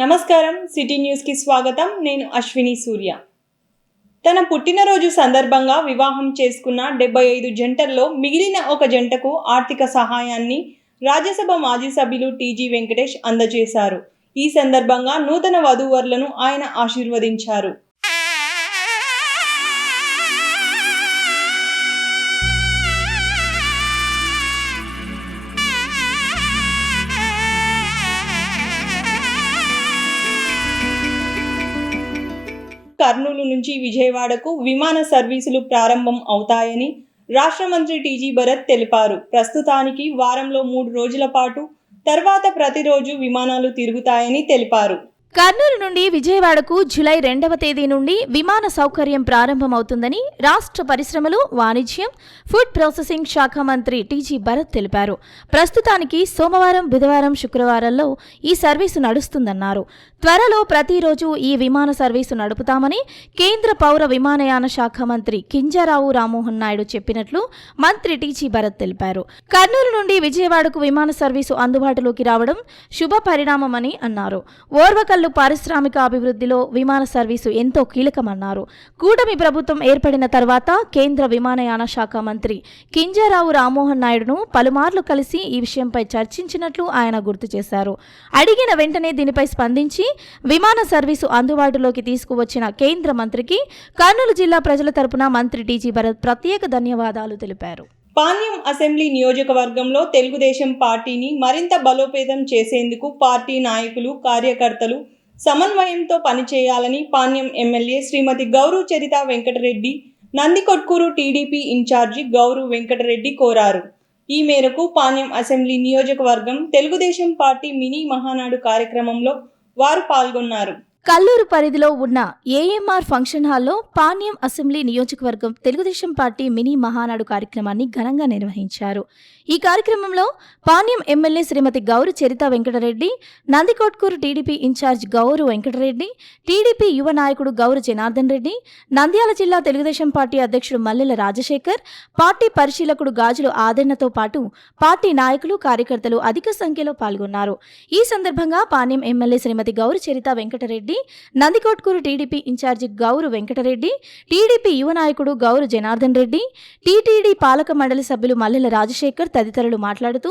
నమస్కారం city news కి స్వాగతం. నేను అశ్విని సూర్య. తన పుట్టినరోజు సందర్భంగా వివాహం చేసుకున్న 75 జంటల్లో మిగిలిన ఒక జంటకు ఆర్థిక సహాయాన్ని రాజ్యసభ మాజీ సభ్యులు టీజీ వెంకటేష్ అందజేశారు. ఈ సందర్భంగా నూతన వధూవరులను ఆయన ఆశీర్వదించారు. కర్నూలు నుంచి విజయవాడకు విమాన సర్వీసులు ప్రారంభం అవుతాయని రాష్ట్ర మంత్రి టీజీ భరత్ తెలిపారు. ప్రస్తుతానికి వారంలో 3 రోజుల పాటు తర్వాత ప్రతిరోజు విమానాలు తిరుగుతాయని తెలిపారు. కర్నూలు నుండి విజయవాడకు జూలై 2వ తేదీ నుండి విమాన సౌకర్యం ప్రారంభమవుతుందని రాష్ట్ర పరిశ్రమలు, వాణిజ్యం, ఫుడ్ ప్రాసెసింగ్ శాఖ మంత్రి టీజీ భరత్ తెలిపారు. ప్రస్తుతానికి సోమవారం, బుధవారం, శుక్రవారాల్లో ఈ సర్వీసు నడుస్తుందన్నారు. త్వరలో ప్రతిరోజు ఈ విమాన సర్వీసు నడుపుతామని కేంద్ర పౌర విమానయాన శాఖ మంత్రి కింజరాపు రామ్మోహన్ నాయుడు చెప్పినట్లు మంత్రి టీజీ భరత్ తెలిపారు. కర్నూలు నుండి విజయవాడకు విమాన సర్వీసు అందుబాటులోకి రావడం శుభ పరిణామమని అన్నారు. ఓర్వకల్లు పారిశ్రామిక అభివృద్ధిలో విమాన సర్వీసు ఎంతో కీలకమన్నారు. కూటమి ప్రభుత్వం ఏర్పడిన తర్వాత కేంద్ర విమానయాన శాఖ మంత్రి కింజరాపు రామ్మోహన్ నాయుడును పలుమార్లు కలిసి ఈ విషయంపై చర్చించినట్లు ఆయన గుర్తు చేశారు. అడిగిన వెంటనే దీనిపై స్పందించి విమాన సర్వీసు అందుబాటులోకి తీసుకువచ్చిన కేంద్ర మంత్రికి కర్నూలు జిల్లా ప్రజల తరపున మంత్రి టీజీ భరత్ ప్రత్యేక ధన్యవాదాలు తెలిపారు. పాణ్యం అసెంబ్లీ నియోజకవర్గంలో తెలుగుదేశం పార్టీని మరింత బలోపేతం చేసేందుకు పార్టీ నాయకులు, కార్యకర్తలు సమన్వయంతో పనిచేయాలని Panyam MLA Srimathi Gowru Charitha Venkatareddy, Nandikotkur TDP in charge Gowru Venkatareddy కోరారు. ఈ మేరకు పాణ్యం అసెంబ్లీ నియోజకవర్గం తెలుగుదేశం పార్టీ మినీ మహానాడు కార్యక్రమంలో వారు పాల్గొన్నారు. కల్లూరు పరిధిలో ఉన్న ఏఎంఆర్ ఫంక్షన్ హాల్లో పాణ్యం అసెంబ్లీ నియోజకవర్గం తెలుగుదేశం పార్టీ మినీ మహానాడు కార్యక్రమాన్ని ఘనంగా నిర్వహించారు. ఈ కార్యక్రమంలో Panyam MLA Srimathi Gowru Charitha Venkatareddy, Nandikotkur TDP in charge Gowru Venkatareddy, TDP యువ నాయకుడు గౌరు జనార్దన్ రెడ్డి, నంద్యాల జిల్లా తెలుగుదేశం పార్టీ అధ్యక్షుడు మల్లెల రాజశేఖర్, పార్టీ పరిశీలకుడు గాజులు ఆదరణతో పాటు పార్టీ నాయకులు, కార్యకర్తలు అధిక సంఖ్యలో పాల్గొన్నారు. ఈ సందర్భంగా Panyam MLA Srimathi Gowru Charitha Venkatareddy, Nandikotkur TDP in charge Gowru Venkatareddy, TDP యువ నాయకుడు గౌరు జనార్దన్ రెడ్డి, టీటీడీ పాలక మండలి సభ్యులు మల్లెల రాజశేఖర్ తదితరులు మాట్లాడుతూ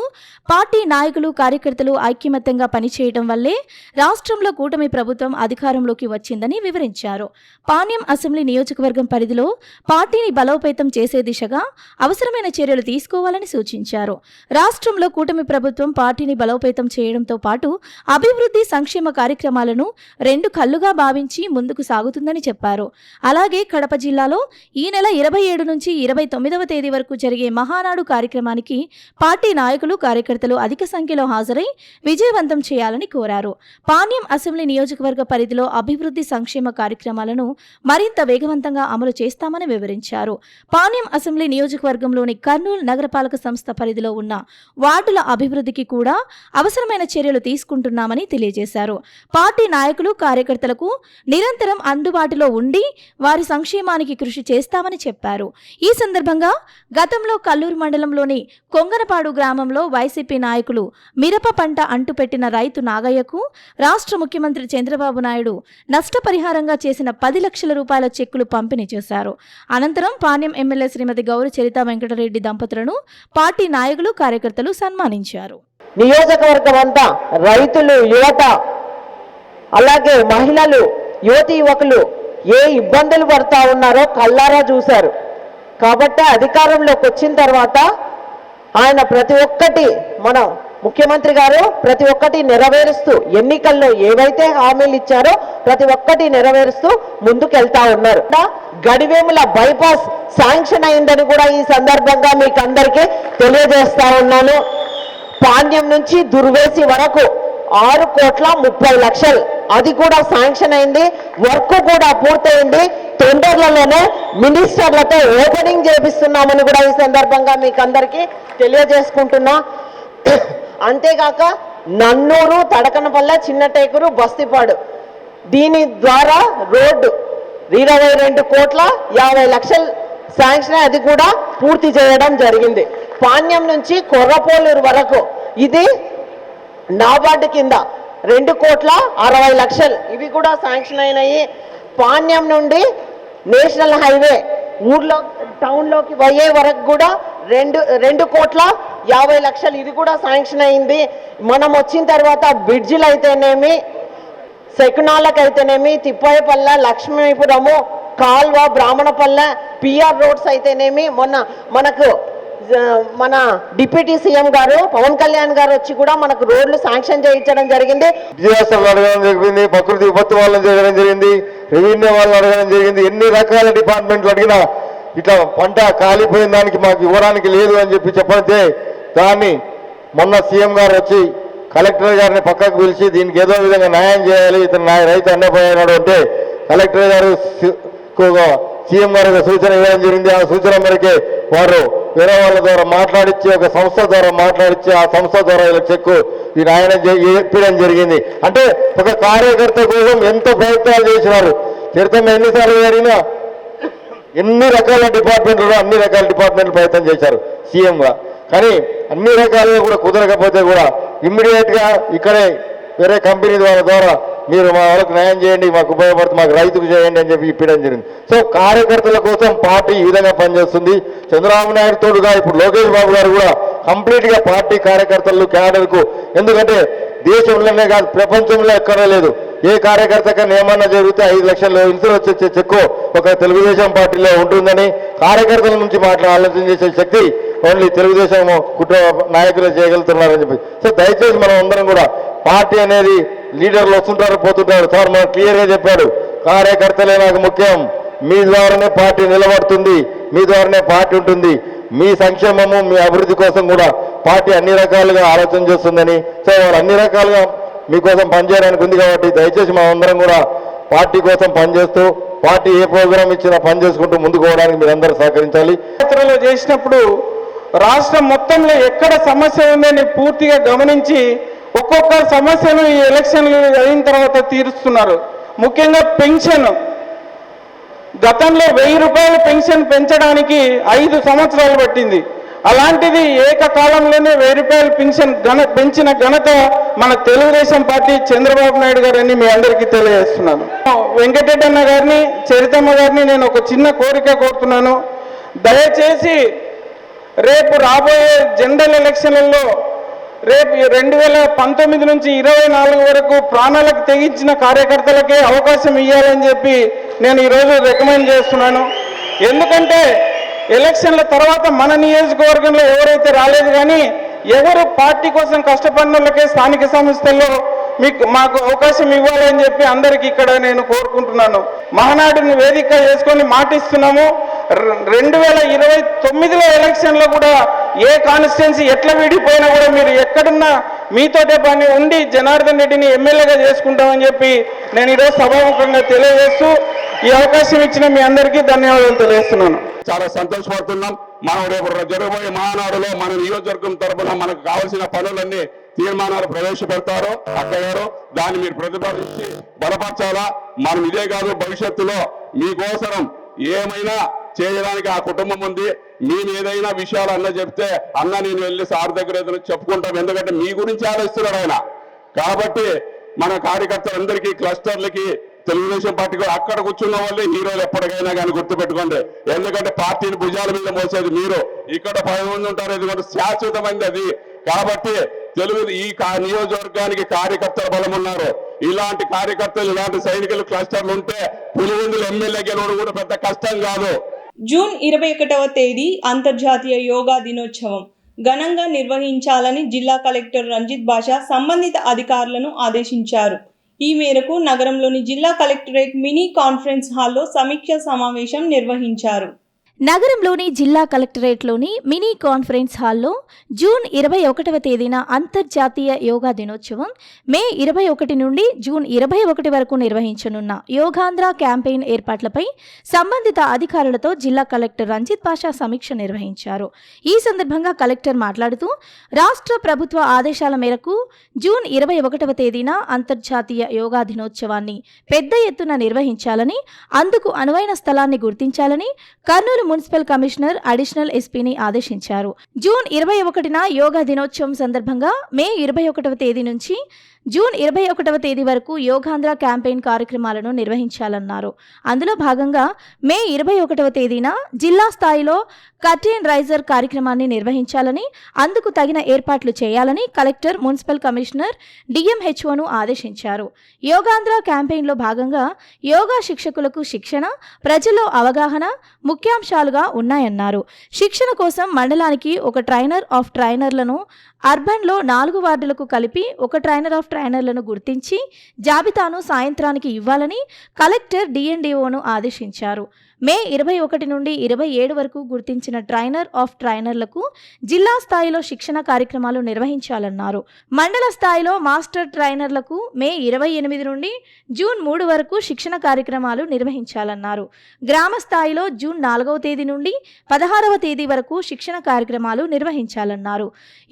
పార్టీ నాయకులు, కార్యకర్తలు ఐక్యమత్యంగా పనిచేయడం వల్లే రాష్ట్రంలో కూటమి ప్రభుత్వం అధికారంలోకి వచ్చిందని వివరించారు. పాణ్యం అసెంబ్లీ నియోజకవర్గం పరిధిలో పార్టీని బలోపేతం చేసే దిశగా అవసరమైన చర్యలు తీసుకోవాలని సూచించారు. రాష్ట్రంలో కూటమి ప్రభుత్వం పార్టీని బలోపేతం చేయడంతో పాటు అభివృద్ధి, సంక్షేమ కార్యక్రమాలను 2 కళ్ళుగా భావించి ముందుకు సాగుతుందని చెప్పారు. అలాగే కడప జిల్లాలో ఈ నెల 27 నుంచి 29వ తేదీ వరకు జరిగే మహానాడు కార్యక్రమానికి పార్టీ నాయకులు, కార్యకర్తలు అధిక సంఖ్యలో హాజరై విజయవంతం చేయాలని కోరారు. పాణ్యం అసెంబ్లీ నియోజకవర్గ పరిధిలో అభివృద్ధి, సంక్షేమ కార్యక్రమాలను మరింత వేగవంతంగా అమలు చేస్తామని వివరించారు. పాణ్యం అసెంబ్లీ నియోజకవర్గంలోని కర్నూలు నగరపాలక సంస్థ పరిధిలో ఉన్న వార్డుల అభివృద్ధికి కూడా అవసరమైన చర్యలు తీసుకుంటున్నామని తెలియజేశారు. పార్టీ నాయకులు, కార్యకర్తలకు నిరంతరం అందుబాటులో ఉండి వారి సంక్షేమానికి కృషి చేస్తామని చెప్పారు. ఈ సందర్భంగా గతంలో కల్లూరు మండలంలోని కొంగనపాడు గ్రామంలో వైసీపీ నాయకులు మిరప పంట అంటుపెట్టిన రైతు నాగయ్యకు రాష్ట్ర ముఖ్యమంత్రి చంద్రబాబు నాయుడు నష్టపరిహారంగా చేసిన 10 లక్షల రూపాయల చెక్కులు పంపిణీ చేశారు. అనంతరం పాణ్యం ఎమ్మెల్యే శ్రీమతి గౌరు చరిత వెంకటరెడ్డి దంపతులను పార్టీ నాయకులు, కార్యకర్తలు సన్మానించారు. నియోజకవర్గం అంతా రైతులు, యువత, అలాగే మహిళలు, యువతి యువకులు ఏ ఇబ్బందులు పడతా ఉన్నారో కళ్ళారా చూశారు. కాబట్టి అధికారంలోకి వచ్చిన తర్వాత ఆయన ప్రతి ఒక్కటి, మన ముఖ్యమంత్రి గారు ప్రతి ఒక్కటి నెరవేరుస్తూ, ఎన్నికల్లో ఏవైతే హామీలు ఇచ్చారో ప్రతి ఒక్కటి నెరవేరుస్తూ ముందుకెళ్తా ఉన్నారు. గడివేముల బైపాస్ శాంక్షన్ అయిందని కూడా ఈ సందర్భంగా మీకు అందరికీ తెలియజేస్తా ఉన్నాను. పాణ్యం నుంచి దుర్వేసి వరకు 6,30,00,000 అది కూడా శాంక్షన్ అయింది. వర్క్ కూడా పూర్తయింది. టెండర్లలోనే మినిస్టర్లతో ఓపెనింగ్ చేపిస్తున్నామని కూడా ఈ సందర్భంగా మీకు అందరికీ తెలియజేసుకుంటున్నా. అంతేగాక నన్నూరు, తడకనపల్లె, చిన్నటేకూరు, బస్తిపాడు దీని ద్వారా రోడ్డు 22,50,00,000 శాంక్షన్, అది కూడా పూర్తి చేయడం జరిగింది. పాణ్యం నుంచి కొర్రపోలూరు వరకు ఇది నాబార్డు కింద 2,60,00,000 ఇవి కూడా శాంక్షన్ అయినాయి. పాణ్యం నుండి నేషనల్ హైవే ఊర్లో టౌన్లోకి పోయే వరకు కూడా 2,50,00,000 ఇది కూడా శాంక్షన్ అయింది. మనం వచ్చిన తర్వాత బ్రిడ్జిలు అయితేనేమి, శకునాలకు అయితేనేమి, తిప్పాయపల్లె, లక్ష్మీపురము, కాల్వ, బ్రాహ్మణపల్లె, పిఆర్ రోడ్స్ అయితేనేమి, మనకు మన డిప్యూటీ సీఎం గారు పవన్ కళ్యాణ్ గారు వచ్చి కూడా మనకు రోడ్లు శాంక్షన్ చేయించడం జరిగింది. డిజాస్టర్లు అడగడం జరిగింది, ప్రకృతి విపత్తు వాళ్ళని చేయడం జరిగింది, రెవెన్యూ వాళ్ళని అడగడం జరిగింది. ఎన్ని రకాల డిపార్ట్మెంట్లు అడిగినా ఇట్లా పంట కాలిపోయిన దానికి మాకు ఇవ్వడానికి లేదు అని చెప్పితే దాన్ని మొన్న సీఎం గారు వచ్చి కలెక్టర్ గారిని పక్కకు పిలిచి దీనికి ఏదో విధంగా న్యాయం చేయాలి, ఇతను రైతు అన్నపోయినాడు అంటే కలెక్టర్ గారు సీఎం గారు సూచన ఇవ్వడం జరిగింది. ఆ సూచన మేరకే వారు వేరే వాళ్ళ ద్వారా మాట్లాడించి ఒక సంస్థ ద్వారా మాట్లాడించి ఆ సంస్థ ద్వారా ఇలా చెక్కు ఈ న్యాయం ఇప్పడం జరిగింది. అంటే ఒక కార్యకర్త కోసం ఎంతో ప్రయత్నాలు చేసినారు. చరిత్రలో ఎన్నిసార్లు జరిగినా ఎన్ని రకాల డిపార్ట్మెంట్లో అన్ని రకాల డిపార్ట్మెంట్లు ప్రయత్నం చేశారు సీఎంగా. కానీ అన్ని రకాలుగా కూడా కుదరకపోతే కూడా ఇమ్మీడియట్గా ఇక్కడే వేరే కంపెనీ ద్వారా మీరు మా వాళ్ళకు న్యాయం చేయండి, మాకు ఉపయోగపడుతుంది, మాకు రైతుకు చేయండి అని చెప్పి ఇప్పడం జరిగింది. సో కార్యకర్తల కోసం పార్టీ ఈ విధంగా పనిచేస్తుంది. చంద్రబాబు నాయుడు తోడుగా ఇప్పుడు లోకేష్ బాబు గారు కూడా కంప్లీట్గా పార్టీ కార్యకర్తలు క్యాడర్కు, ఎందుకంటే దేశంలోనే కాదు ప్రపంచంలో ఎక్కడా లేదు ఏ కార్యకర్తకన్నా ఏమన్నా జరిగితే 5 లక్షల ఇన్సూరెన్స్ వచ్చే చెక్కు ఒక తెలుగుదేశం పార్టీలో ఉంటుందని కార్యకర్తల నుంచి ఆలోచన చేసే శక్తి ఓన్లీ తెలుగుదేశం కుటుంబ నాయకులు చేయగలుగుతున్నారని చెప్పి. సో దయచేసి మనం అందరం కూడా పార్టీ అనేది లీడర్లు వస్తుంటారు పోతుంటారు. సార్ మనం క్లియర్గా చెప్పాడు, కార్యకర్తలే నాకు ముఖ్యం, మీ ద్వారానే పార్టీ నిలబడుతుంది, మీ ద్వారానే పార్టీ ఉంటుంది, మీ సంక్షేమము మీ అభివృద్ధి కోసం కూడా పార్టీ అన్ని రకాలుగా ఆలోచన చేస్తుందని. సో వాళ్ళు అన్ని రకాలుగా మీకోసం పనిచేయడానికి ఉంది కాబట్టి దయచేసి మనం అందరం కూడా పార్టీ కోసం పనిచేస్తూ పార్టీ ఏ ప్రోగ్రాం ఇచ్చినా పని చేసుకుంటూ ముందుకు పోవడానికి మీరందరూ సహకరించాలి. యాత్రలో చేసినప్పుడు రాష్ట్రం మొత్తంలో ఎక్కడ సమస్య ఉందని పూర్తిగా గమనించి ఒక్కొక్క సమస్యను ఈ ఎలక్షన్లు అయిన తర్వాత తీరుస్తున్నారు. ముఖ్యంగా పెన్షన్, గతంలో 1000 రూపాయల పెన్షన్ పెంచడానికి 5 సంవత్సరాలు పట్టింది. అలాంటిది ఏకకాలంలోనే 1000 రూపాయల పెన్షన్ పెంచిన ఘనత మన తెలుగుదేశం పార్టీ చంద్రబాబు నాయుడు గారని మీ అందరికీ తెలియజేస్తున్నాను. వెంకటరెడ్డి అన్న గారిని, చరితమ్మ గారిని నేను ఒక చిన్న కోరిక కోరుతున్నాను. దయచేసి రేపు రాబోయే జనరల్ ఎలక్షన్లలో రేపు 2019 నుంచి 24 వరకు ప్రాణాలకు తెగించిన కార్యకర్తలకే అవకాశం ఇవ్వాలని చెప్పి నేను ఈరోజు రికమెండ్ చేస్తున్నాను. ఎందుకంటే ఎలక్షన్ల తర్వాత మన నియోజకవర్గంలో ఎవరైతే రాలేదు కానీ ఎవరు పార్టీ కోసం కష్టపడిన వాళ్ళకే స్థానిక సంస్థల్లో మాకు అవకాశం ఇవ్వాలని చెప్పి అందరికీ ఇక్కడ నేను కోరుకుంటున్నాను. మహానాడుని వేదిక చేసుకొని మాటిస్తున్నాము. 2029లో ఎలక్షన్లో కూడా ఏ కాన్స్టిట్యున్సీ ఎట్లా విడిపోయినా కూడా మీరు ఎక్కడున్నా మీతోటే పని ఉండి జనార్దన్ రెడ్డిని ఎమ్మెల్యేగా చేసుకుంటామని చెప్పి నేను ఈరోజు సభాముఖంగా తెలియజేస్తూ ఈ అవకాశం ఇచ్చిన మీ అందరికీ ధన్యవాదాలు తెలియజేస్తున్నాను. చాలా సంతోషపడుతున్నాం. మనం రేపు జరగబోయే మహానాడులో మన నియోజకవర్గం తరఫున మనకు కావాల్సిన పనులన్నీ తీర్మానాలు ప్రవేశపెడతారు అక్కగారు. దాన్ని మీరు ప్రతిపాదించి బలపరచాలా. మనం ఇదే కాదు, భవిష్యత్తులో మీకోసం ఏమైనా చేయడానికి ఆ కుటుంబం ఉంది. మేము ఏదైనా విషయాలు అన్న చెప్తే అన్న నేను వెళ్ళి సార్ దగ్గర ఏదైనా చెప్పుకుంటాం, ఎందుకంటే మీ గురించి ఆలోచిస్తున్నాడు ఆయన. కాబట్టి మన కార్యకర్తలందరికీ క్లస్టర్లకి తెలుగుదేశం పార్టీకి అక్కడ కూర్చున్న వాళ్ళు హీరోలు ఎప్పటికైనా కానీ గుర్తుపెట్టుకోండి. ఎందుకంటే పార్టీని భుజాల మీద మోసేది మీరు, ఇక్కడ 10 మంది ఉంటారు, ఎందుకంటే శాశ్వతమైనది అది. కాబట్టి ఈ నియోజకవర్గానికి కార్యకర్తల బలం ఉన్నారు. ఇలాంటి కార్యకర్తలు, ఇలాంటి సైనికులు క్లస్టర్లు ఉంటే పులివెందులు ఎమ్మెల్యే గెలవడం కూడా పెద్ద కష్టం కాదు. జూన్ 21వ తేదీ అంతర్జాతీయ యోగా దినోత్సవం ఘనంగా నిర్వహించాలని జిల్లా కలెక్టర్ రంజిత్ బాషా సంబంధిత అధికారులను ఆదేశించారు. ఈ మేరకు నగరంలోని జిల్లా కలెక్టరేట్ మినీ కాన్ఫరెన్స్ హాల్లో సమీక్ష సమావేశం నిర్వహించారు. నగరంలోని జిల్లా కలెక్టరేట్లోని మినీ కాన్ఫరెన్స్ హాల్లో జూన్ 21వ తేదీన అంతర్జాతీయ యోగా దినోత్సవం మే 21 నుండి జూన్ 21 వరకు నిర్వహించనున్న యోగాంధ్ర క్యాంపెయిన్ ఏర్పాట్లపై సంబంధిత అధికారులతో జిల్లా కలెక్టర్ రంజిత్ బాషా సమీక్ష నిర్వహించారు. ఈ సందర్భంగా కలెక్టర్ మాట్లాడుతూ రాష్ట్ర ప్రభుత్వ ఆదేశాల మేరకు జూన్ 21వ తేదీన అంతర్జాతీయ యోగా దినోత్సవాన్ని పెద్ద ఎత్తున నిర్వహించాలని, అందుకు అనువైన స్థలాన్ని గుర్తించాలని కర్నూలు మున్సిపల్ కమిషనర్ అడిషనల్ ఎస్పీని ఆదేశించారు. జూన్ 21న యోగా దినోత్సవం సందర్భంగా మే 21వ తేదీ నుంచి జూన్ 21వ తేదీ వరకు యోగాంధ్ర క్యాంపెయిన్ కార్యక్రమాలను నిర్వహించాలన్నారు. అందులో భాగంగా మే 21వ తేదీన జిల్లా స్థాయిలో కర్టెన్ రైజర్ కార్యక్రమాన్ని నిర్వహించాలని, అందుకు తగిన ఏర్పాట్లు చేయాలని కలెక్టర్, మున్సిపల్ కమిషనర్, డిఎంహెచ్ఓను ఆదేశించారు. యోగాంధ్ర క్యాంపెయిన్లో భాగంగా యోగా శిక్షకులకు శిక్షణ, ప్రజల్లో అవగాహన ముఖ్యాంశాలుగా ఉన్నాయన్నారు. శిక్షణ కోసం మండలానికి ఒక ట్రైనర్ ఆఫ్ ట్రైనర్లను, అర్బన్లో 4 వార్డులకు కలిపి ఒక ట్రైనర్ ఆఫ్ ట్రైనర్లను గుర్తించి జాబితాను సాయంత్రానికి ఇవ్వాలని కలెక్టర్ డిఎన్డిఓను ఆదేశించారు. మే 21 నుండి 27 వరకు గుర్తించిన ట్రైనర్ ఆఫ్ ట్రైనర్లకు జిల్లా స్థాయిలో శిక్షణ కార్యక్రమాలు నిర్వహించాలన్నారు. మండల స్థాయిలో మాస్టర్ ట్రైనర్లకు మే 28 నుండి జూన్ 3 వరకు శిక్షణ కార్యక్రమాలు నిర్వహించాలన్నారు. గ్రామ స్థాయిలో జూన్ 4వ తేదీ నుండి 16వ తేదీ వరకు శిక్షణ కార్యక్రమాలు నిర్వహించాలన్నారు.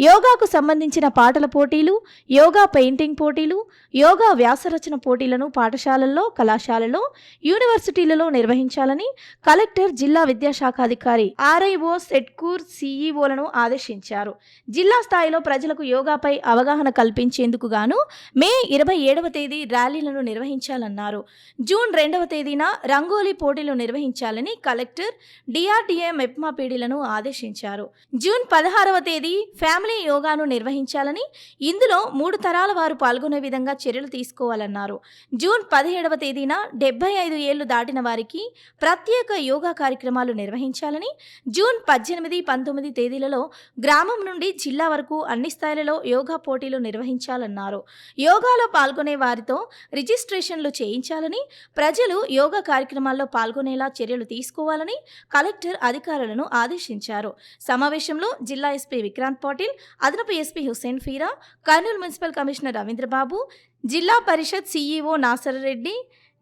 యోగాకు సంబంధించిన పాటల పోటీలు, యోగా పెయింటింగ్ పోటీలు, యోగా వ్యాసరచన పోటీలను పాఠశాలల్లో, కళాశాలలో, యూనివర్సిటీలలో నిర్వహించాలని కలెక్టర్, జిల్లా విద్యాశాఖాధికారి, ఆర్ఐఓ, సెట్కూర్ సిఈఓలను ఆదేశించారు. జిల్లా స్థాయిలో ప్రజలకు యోగాపై అవగాహన కల్పించేందుకు గాను మే 27వ తేదీ ర్యాలీలను నిర్వహించాలన్నారు. జూన్ 2వ తేదీన రంగోలీ పోటీలు నిర్వహించాలని కలెక్టర్, డిఆర్డిఏ, మెప్మా పీడీలను ఆదేశించారు. జూన్ 16వ తేదీ ఫ్యామిలీ యోగాను నిర్వహించాలని, ఇందులో 3 తరాల వారు పాల్గొనే విధంగా చర్యలు తీసుకోవాలన్నారు. జూన్ 17వ తేదీన 75 ఏళ్లు దాటిన వారికి ప్రత్యేక యోగా కార్యక్రమాలు నిర్వహించాలని, జూన్ 18, 19 తేదీలలో గ్రామం నుండి జిల్లా వరకు అన్ని స్థాయిలలో యోగా పోటీలు నిర్వహించాలన్నారు. యోగాలో పాల్గొనే వారితో రిజిస్ట్రేషన్లు చేయించాలని, ప్రజలు యోగా కార్యక్రమాల్లో పాల్గొనేలా చర్యలు తీసుకోవాలని కలెక్టర్ అధికారులను ఆదేశించారు. సమావేశంలో జిల్లా ఎస్పీ విక్రాంత్ పాటిల్, అదనపు SP Hussain Peera, Kurnool municipal commissioner Ravindrababu, Zilla Parishad CEO Nasarreddy,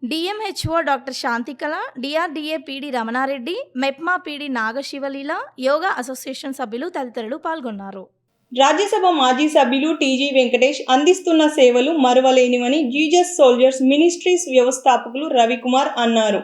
DMHO doctor Shantikala, DRDA PD Ramanareddy, MEPMA PD Nagasivaleela, yoga association సభ్యులు తదితరులు పాల్గొన్నారు. రాజ్యసభ మాజీ సభ్యులు టీజీ వెంకటేష్ అందిస్తున్న సేవలు మరువలేనివని జీజస్ సోల్జర్స్ మినిస్ట్రీస్ వ్యవస్థాపకులు రవికుమార్ అన్నారు.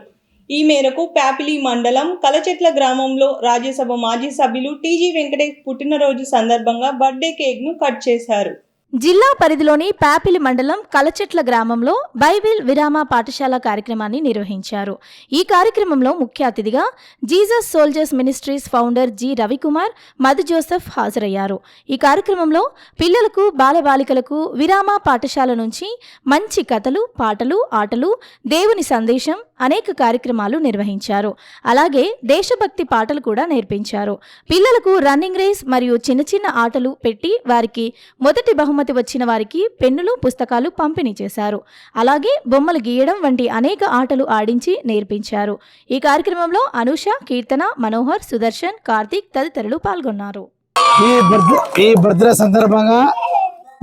ఈ మేరకు ప్యాపిలి మండలం కలచెట్ల గ్రామంలో రాజ్యసభ మాజీ సభ్యులు టీజీ వెంకటేష్ పుట్టినరోజు సందర్భంగా బర్త్డే కేక్ను కట్ చేశారు. జిల్లా పరిధిలోని ప్యాపిలి మండలం కలచెట్ల గ్రామంలో బైబిల్ విరామ పాఠశాల కార్యక్రమాన్ని నిర్వహించారు. ఈ కార్యక్రమంలో ముఖ్య అతిథిగా Jesus soldiers ministries founder G Ravikumar, Madhu Joseph హాజరయ్యారు. ఈ కార్యక్రమంలో పిల్లలకు, బాలబాలికలకు విరామ పాఠశాల నుంచి మంచి కథలు, పాటలు, ఆటలు, దేవుని సందేశం, అనేక కార్యక్రమాలు నిర్వహించారు. అలాగే దేశభక్తి పాటలు కూడా నేర్పించారు. పిల్లలకు రన్నింగ్ రేస్ మరియు చిన్న చిన్న ఆటలు పెట్టి వారికి మొదటి బహుమతి వచ్చిన వారికి పెన్నులు, పుస్తకాలు పంపిణీ చేశారు. అలాగే బొమ్మలు గీయడం వంటి అనేక ఆటలు ఆడించి నేర్పించారు. ఈ కార్యక్రమంలో అనూష, కీర్తన, మనోహర్, సుదర్శన్, కార్తీక్ తదితరులు పాల్గొన్నారు. ఈ బర్త్డే సందర్భంగా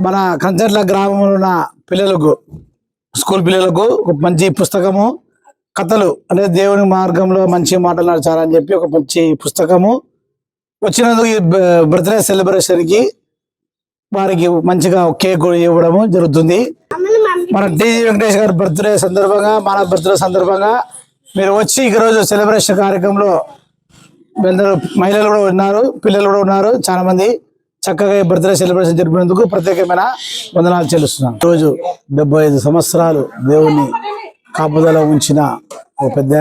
మన కంచర్ల గ్రామంలో ఉన్న పిల్లలకు, స్కూల్ పిల్లలకు ఒక మంచి పుస్తకము, కథలు అంటే దేవుని మార్గంలో మంచి మాటలు నడచాలని చెప్పి ఒక మంచి పుస్తకము వచ్చినందుకు ఈ బర్త్డే సెలబ్రేషన్కి వారికి మంచిగా కేక్ ఇవ్వడము జరుగుతుంది. మన టీజీ వెంకటేష్ గారి బర్త్డే సందర్భంగా, మన బర్త్డే సందర్భంగా మీరు వచ్చి ఈరోజు సెలబ్రేషన్ కార్యక్రమంలో మహిళలు కూడా ఉన్నారు, పిల్లలు కూడా ఉన్నారు. చాలా మంది చక్కగా ఈ బర్త్డే సెలబ్రేషన్ జరిపినందుకు ప్రత్యేకమైన వందనాలు చెల్లిస్తున్నాను. రోజు 75 సంవత్సరాలు దేవుణ్ణి కాపుదల ఉంచిన ఒక పెద్ద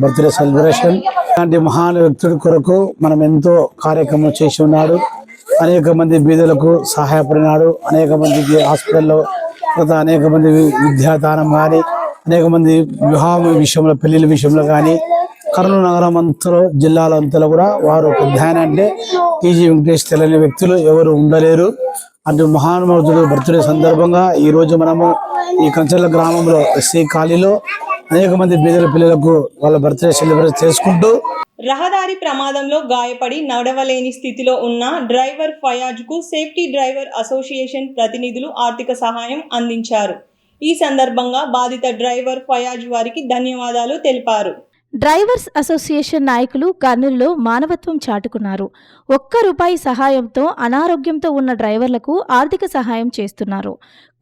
బర్త్డే సెలబ్రేషన్. ఇలాంటి మహాన్ వ్యక్తుడి కొరకు మనం ఎంతో కార్యక్రమం చేసి ఉన్నాడు. అనేక మంది బీదలకు సహాయపడినాడు. అనేక మందికి హాస్పిటల్లో, అనేక మంది విద్యాదానం కానీ, అనేక మంది వివాహం విషయంలో, పెళ్లిళ్ళ విషయంలో కానీ, కర్నూలు నగరం అంతలో, జిల్లాలో అంతలో కూడా వారు పెద్ద అంటే టీజీ వెంకటేష్ తెలియని వ్యక్తులు ఎవరు ఉండలేరు. అటు మహానుభావుడు బర్త్డే సందర్భంగా ఈరోజు మనము ఈ కంచర్ల గ్రామంలో ఎస్సీ కాలనీలో అనేక మంది బీదల పిల్లలకు వాళ్ళ బర్త్డే సెలబ్రేట్ చేసుకుంటూ రహదారి ప్రమాదంలో గాయపడి నడవలేని స్థితిలో ఉన్న డ్రైవర్ ఫయాజ్కు సేఫ్టీ డ్రైవర్ అసోసియేషన్ ప్రతినిధులు ఆర్థిక సహాయం అందించారు. ఈ సందర్భంగా బాధిత డ్రైవర్ ఫయాజ్ వారికి ధన్యవాదాలు తెలిపారు. డ్రైవర్స్ అసోసియేషన్ నాయకులు కర్నూలులో మానవత్వం చాటుకున్నారు. ₹1 సహాయంతో అనారోగ్యంతో ఉన్న డ్రైవర్లకు ఆర్థిక సహాయం చేస్తున్నారు.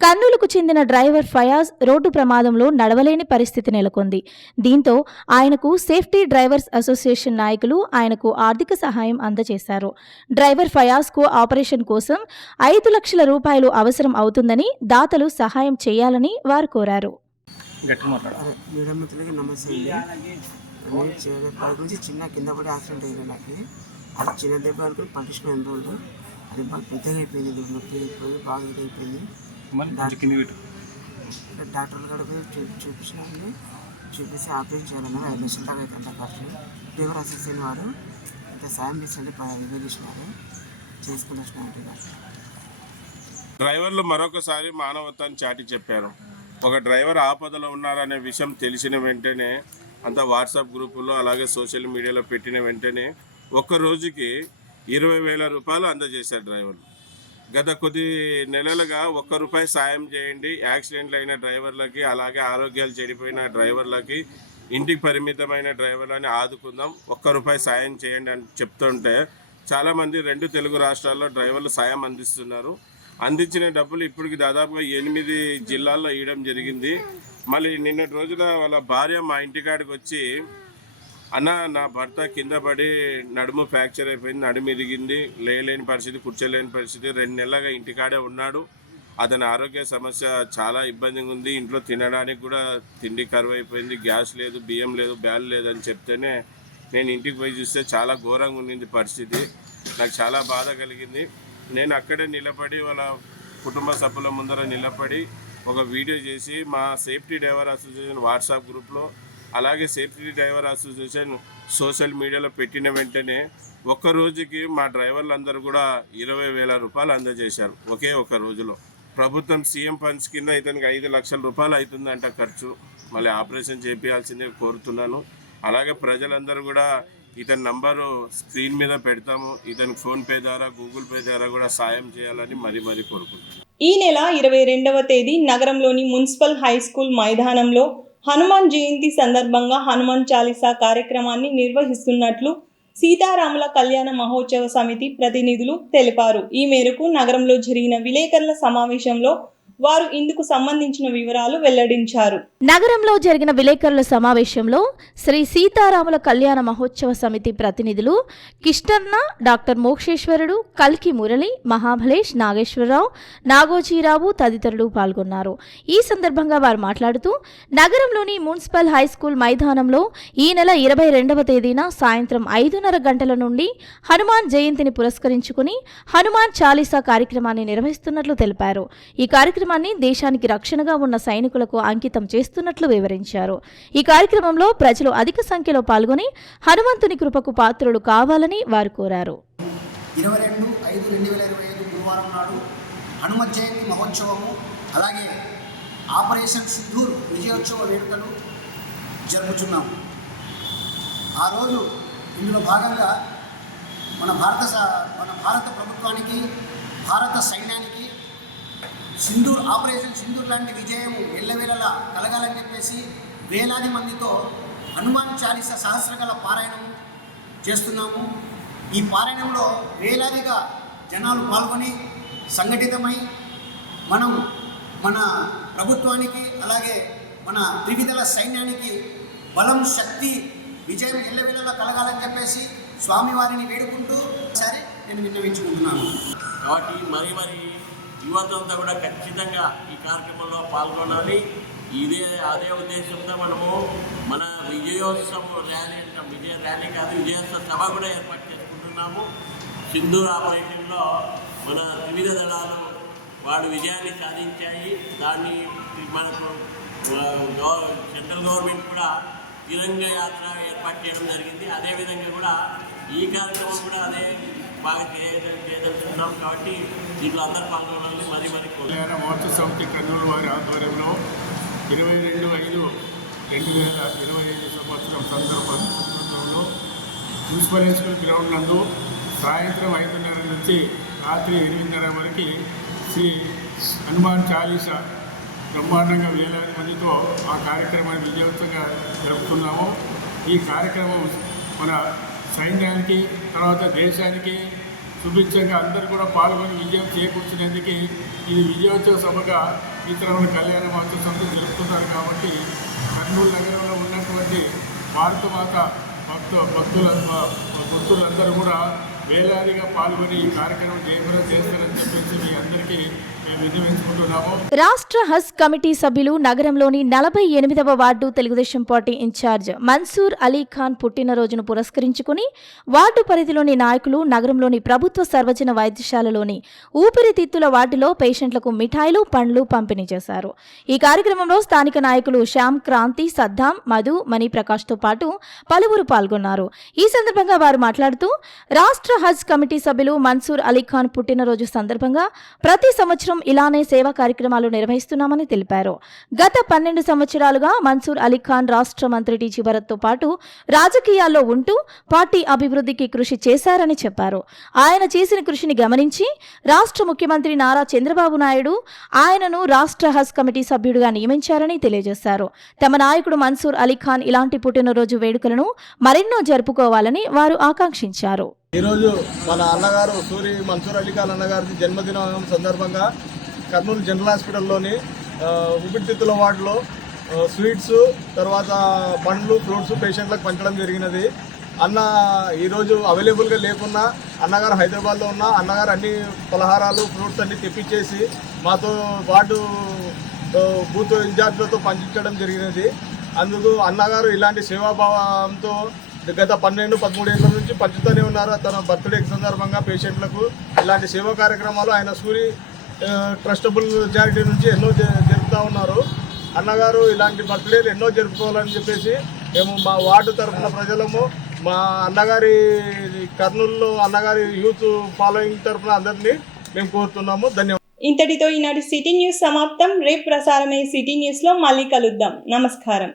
కర్నూలుకు చెందిన డ్రైవర్ ఫయాజ్ రోడ్డు ప్రమాదంలో నడవలేని పరిస్థితి నెలకొంది. దీంతో ఆయనకు సేఫ్టీ డ్రైవర్స్ అసోసియేషన్ నాయకులు ఆయనకు ఆర్థిక సహాయం అందజేశారు. డ్రైవర్ ఫయాజ్కు ఆపరేషన్ కోసం ₹5 లక్షల అవసరం అవుతుందని దాతలు సహాయం చేయాలని వారు కోరారు. మీడియా మిత్రులకి నమస్తే అండి. పది నుంచి చిన్న కింద పడి యాక్సిడెంట్ అయింది. నాకు అది చిన్న దెబ్బ అనుకుని పట్టించుకుని ఎంత రోజులు అది బాగా పెద్దగా అయిపోయింది. నొప్పి అయిపోయింది, బాగా ఇది అయిపోయింది. డాక్టర్లు కూడా చూపించినాను. చూపిస్తే ఆపరేషన్ చేయాలన్నారు. 5 లక్షల దాకా అయితే ఖర్చు. డ్రైవర్ అసోసియేషన్ వారు ఇంత సాయం చేస్తుంటే 5,000 ఇచ్చినారు. చేసుకుని వచ్చిన డ్రైవర్లు మరొకసారి మానవత్వాన్ని చాటి చెప్పారు. ఒక డ్రైవర్ ఆపదలో ఉన్నారనే విషయం తెలిసిన వెంటనే అంతా వాట్సాప్ గ్రూపుల్లో అలాగే సోషల్ మీడియాలో పెట్టిన వెంటనే ఒక్క రోజుకి ₹20,000 అందజేశారు డ్రైవర్లు. గత కొద్ది నెలలుగా ₹1 సాయం చేయండి, యాక్సిడెంట్లు అయిన డ్రైవర్లకి అలాగే ఆరోగ్యాలు చెడిపోయిన డ్రైవర్లకి, ఇంటికి పరిమితమైన డ్రైవర్లని ఆదుకుందాం, ₹1 సాయం చేయండి అని చెప్తుంటే చాలామంది 2 తెలుగు రాష్ట్రాల్లో డ్రైవర్లు సాయం అందిస్తున్నారు. అందించిన డబ్బులు ఇప్పటికి దాదాపుగా 8 జిల్లాల్లో ఇవ్వడం జరిగింది. మళ్ళీ నిన్నటి రోజున వాళ్ళ భార్య మా ఇంటికాడికి వచ్చి, అన్న నా భర్త కింద పడి నడుము ఫ్రాక్చర్ అయిపోయింది, నడుము ఇరిగింది, లేలేని పరిస్థితి, కూర్చోలేని పరిస్థితి, 2 నెలలుగా ఇంటికాడే ఉన్నాడు, అతని ఆరోగ్య సమస్య చాలా ఇబ్బందిగా ఉంది, ఇంట్లో తినడానికి కూడా తిండి కరువు అయిపోయింది, గ్యాస్ లేదు, బియ్యం లేదు, బ్యాల్ లేదని చెప్తేనే నేను ఇంటికి పోయి చూస్తే చాలా ఘోరంగా ఉన్నింది పరిస్థితి. నాకు చాలా బాధ కలిగింది. నేను అక్కడే నిలబడి వాళ్ళ కుటుంబ సభ్యుల ముందర నిలబడి ఒక వీడియో చేసి మా సేఫ్టీ డ్రైవర్ అసోసియేషన్ వాట్సాప్ గ్రూప్లో అలాగే సేఫ్టీ డ్రైవర్ అసోసియేషన్ సోషల్ మీడియాలో పెట్టిన వెంటనే ఒక్క రోజుకి మా డ్రైవర్లందరూ కూడా ₹20,000 అందజేశారు ఒకే ఒక రోజులో. ప్రభుత్వం సీఎం ఫండ్స్ కింద ఇతనికి ₹5 లక్షల అవుతుందంట ఖర్చు. మళ్ళీ ఆపరేషన్ చేయించాల్సిందే కోరుతున్నాను. అలాగే ప్రజలందరూ కూడా ఇతని నంబరు స్క్రీన్ మీద పెడతాము, ఇతని ఫోన్పే ద్వారా గూగుల్ పే ద్వారా కూడా సాయం చేయాలని మరీ కోరుకుంటున్నాను. ఈ నెల 22వ తేదీ నగరంలోని మున్సిపల్ హై స్కూల్ మైదానంలో హనుమాన్ జయంతి సందర్భంగా హనుమాన్ చాలీసా కార్యక్రమాన్ని నిర్వహిస్తున్నట్లు సీతారాముల కళ్యాణ మహోత్సవ సమితి ప్రతినిధులు తెలిపారు. ఈ మేరకు నగరంలో జరిగిన విలేకరుల సమావేశంలో వారు ఇందుకు సంబంధించిన వివరాలు వెల్లడించారు. నగరంలో జరిగిన విలేకరుల సమావేశంలో శ్రీ సీతారాముల కళ్యాణ మహోత్సవ సమితి ప్రతినిధులు కిష్టన్న, డాక్టర్ మోక్షేశ్వరుడు, కల్కి మురళి, మహాబలేష్, నాగేశ్వరరావు, నాగోజీరావు తదితరులు పాల్గొన్నారు. ఈ సందర్భంగా వారు మాట్లాడుతూ నగరంలోని మున్సిపల్ హై స్కూల్ మైదానంలో ఈ నెల 22వ తేదీన సాయంత్రం 5:30 గంటల నుండి హనుమాన్ జయంతిని పురస్కరించుకుని హనుమాన్ చాలీసా కార్యక్రమాన్ని నిర్వహిస్తున్నట్లు తెలిపారు. ఈ కార్యక్రమాన్ని దేశానికి రక్షణగా ఉన్న సైనికులకు అంకితం చేస్తున్నట్లు వివరించారు. ఈ కార్యక్రమంలో ప్రజలు అధిక సంఖ్యలో పాల్గొని హనుమంతుని కృపకు పాత్రులు కావాలని వారు కోరారు. 22/5/2025 గురువారం నాడు హనుమత్ జయంతి మహోత్సవము అలాగే ఆపరేషన్ సింధూర్ విజయోత్సవ వేడుకలు జరుపుతున్నాము. ఆ రోజు ఇందులో భాగంగా మన భారత ప్రభుత్వానికి, భారత సైన్యానికి ఆపరేషన్ సింధూర్ లాంటి విజయం ఎల్లవేళలా కలగాలని చెప్పేసి వేలాది మందితో హనుమాన్ చాలీసా సహస్రకాల పారాయణం చేస్తున్నాము. ఈ పారాయణంలో వేలాదిగా జనాలు పాల్గొని సంఘటితమై మనం మన ప్రభుత్వానికి అలాగే మన త్రివిధుల సైన్యానికి బలం, శక్తి, విజయం ఎల్లవేళలా కలగాలని చెప్పేసి స్వామివారిని వేడుకుంటూ సరే నేను విన్నవించుకుంటున్నాను. కాబట్టి మరి యువత అంతా కూడా ఖచ్చితంగా ఈ కార్యక్రమంలో పాల్గొనాలి. అదే ఉద్దేశంతో మనము మన విజయోత్సవం ర్యాలీ అంటాం, విజయ ర్యాలీ కాదు, విజయోత్సవ సభ కూడా ఏర్పాటు చేసుకుంటున్నాము. సింధూర్ ఆపరేషన్లో మన త్రివిధ దళాలు వాడు విజయాన్ని సాధించాయి. దాన్ని మనకు సెంట్రల్ గవర్నమెంట్ కూడా తిరంగ యాత్ర ఏర్పాటు చేయడం జరిగింది. అదేవిధంగా కూడా ఈ కార్యక్రమం కూడా అదే బాగా చేయదలుచుకున్నాం. కాబట్టి దీంట్లో అందరూ పాల్గొనాలని మరి కళ్యాణ మహోత్సవ సమితి కర్నూలు వారి ఆధ్వర్యంలో 22/5/2025 సంవత్సరం సందర్భంలో మున్సిపల్ హై స్కూల్ గ్రౌండ్ నందు సాయంత్రం 5:30 నుంచి రాత్రి 8:30 వరకు శ్రీ హనుమాన్ చాలీసా బ్రహ్మాండంగా వేలాది మందితో ఆ కార్యక్రమాన్ని విజయవంతంగా జరుపుతున్నాము. ఈ కార్యక్రమం మన సైన్యానికి తర్వాత దేశానికి సుభిక్షంగా అందరూ కూడా పాల్గొని విజయం చేకూర్చినందుకు ఇది విజయోత్సవ సభగా సీతారాముల కళ్యాణ మహోత్సవంతో జరుపుతున్నారు. కాబట్టి కర్నూలు నగరంలో ఉన్నటువంటి భారతమాత భక్తులందరూ కూడా వేలాదిగా పాల్గొని ఈ కార్యక్రమం జయప్రదం చేస్తారని చెప్పేసి మీ అందరికీ మేము విన్నవించుకుంటున్నాము. రాష్ట్ర హజ్ కమిటీ సభ్యులు నగరంలోని 48వ ward Telugudesam party in charge Mansoor Ali Khan పుట్టినరోజును పురస్కరించుకుని వార్డు పరిధిలోని నాయకులు నగరంలోని ప్రభుత్వ సర్వజన వైద్యశాలలోని ఊపిరితిత్తుల వార్డులో పేషెంట్లకు మిఠాయిలు పండ్లు పంపిణీ చేశారు. ఈ కార్యక్రమంలో స్థానిక నాయకులు శ్యామ్ క్రాంతి, సద్దాం, మధు, మణిప్రకాష్తో పాటు పలువురు పాల్గొన్నారు. ఈ సందర్భంగా వారు మాట్లాడుతూ రాష్ట్ర హజ్ కమిటీ సభ్యులు మన్సూర్ అలీ ఖాన్ పుట్టినరోజు సందర్భంగా ప్రతి సంవత్సరం ఇలానే సేవా కార్యక్రమాలు నిర్వహిస్తున్నామని తెలిపారు. గత 12 సంవత్సరాలుగా మన్సూర్ అలీ ఖాన్ రాష్ట్ర మంత్రి టీజీ భరత్తో పాటు రాజకీయాల్లో ఉంటూ పార్టీ అభివృద్ధికి కృషి చేశారని చెప్పారు. ఆయన చేసిన కృషిని గమనించి రాష్ట్ర ముఖ్యమంత్రి నారా చంద్రబాబు నాయుడు ఆయనను రాష్ట్ర హజ్ కమిటీ సభ్యుడిగా నియమించారని తెలియజేశారు. తమ నాయకుడు మన్సూర్ అలీ ఖాన్ ఇలాంటి పుట్టినరోజు వేడుకలను మరెన్నో జరుపుకోవాలని వారు ఆకాంక్షించారు. ఈరోజు మన అన్నగారు మన్సూర్ అలీ ఖాన్ అన్నగారి జన్మదినం సందర్భంగా కర్నూలు జనరల్ హాస్పిటల్లోని ఊపిరితిత్తుల వార్డులో స్వీట్స్ తర్వాత పండ్లు ఫ్రూట్స్ పేషెంట్లకు పంచడం జరిగినది. అన్న ఈరోజు అవైలబుల్గా లేకున్నా అన్నగారు హైదరాబాద్లో ఉన్న అన్నగారు అన్ని పలహారాలు ఫ్రూట్స్ అన్ని తెప్పించేసి మాతో వార్డు బూత్ ఇన్ఛార్జ్లతో పంచించడం జరిగినది. అందుకు అన్నగారు ఇలాంటి సేవాభావంతో గత 12-13 ఏళ్ళ నుంచి పంచుతూనే ఉన్నారు. తన బర్త్డే సందర్భంగా పేషెంట్లకు ఇలాంటి సేవా కార్యక్రమాలు ఆయన సూరి ట్రస్టబుల్ చారిటీ నుంచి ఎన్నో జరుపుతూ ఉన్నారు. అన్నగారు ఇలాంటి బర్త్డేలు ఎన్నో జరుపుకోవాలని చెప్పేసి మేము మా వార్డు తరఫున ప్రజలము మా అన్నగారి కర్నూలులో అన్నగారి యూత్ ఫాలోయింగ్ తరఫున అందరినీ మేము కోరుతున్నాము. ధన్యవాదాలు. ఇంతటితో ఈనాటి సిటీ న్యూస్ సమాప్తం. రేపు ప్రసారమయ్యే సిటీ న్యూస్లో మళ్ళీ కలుద్దాం. నమస్కారం.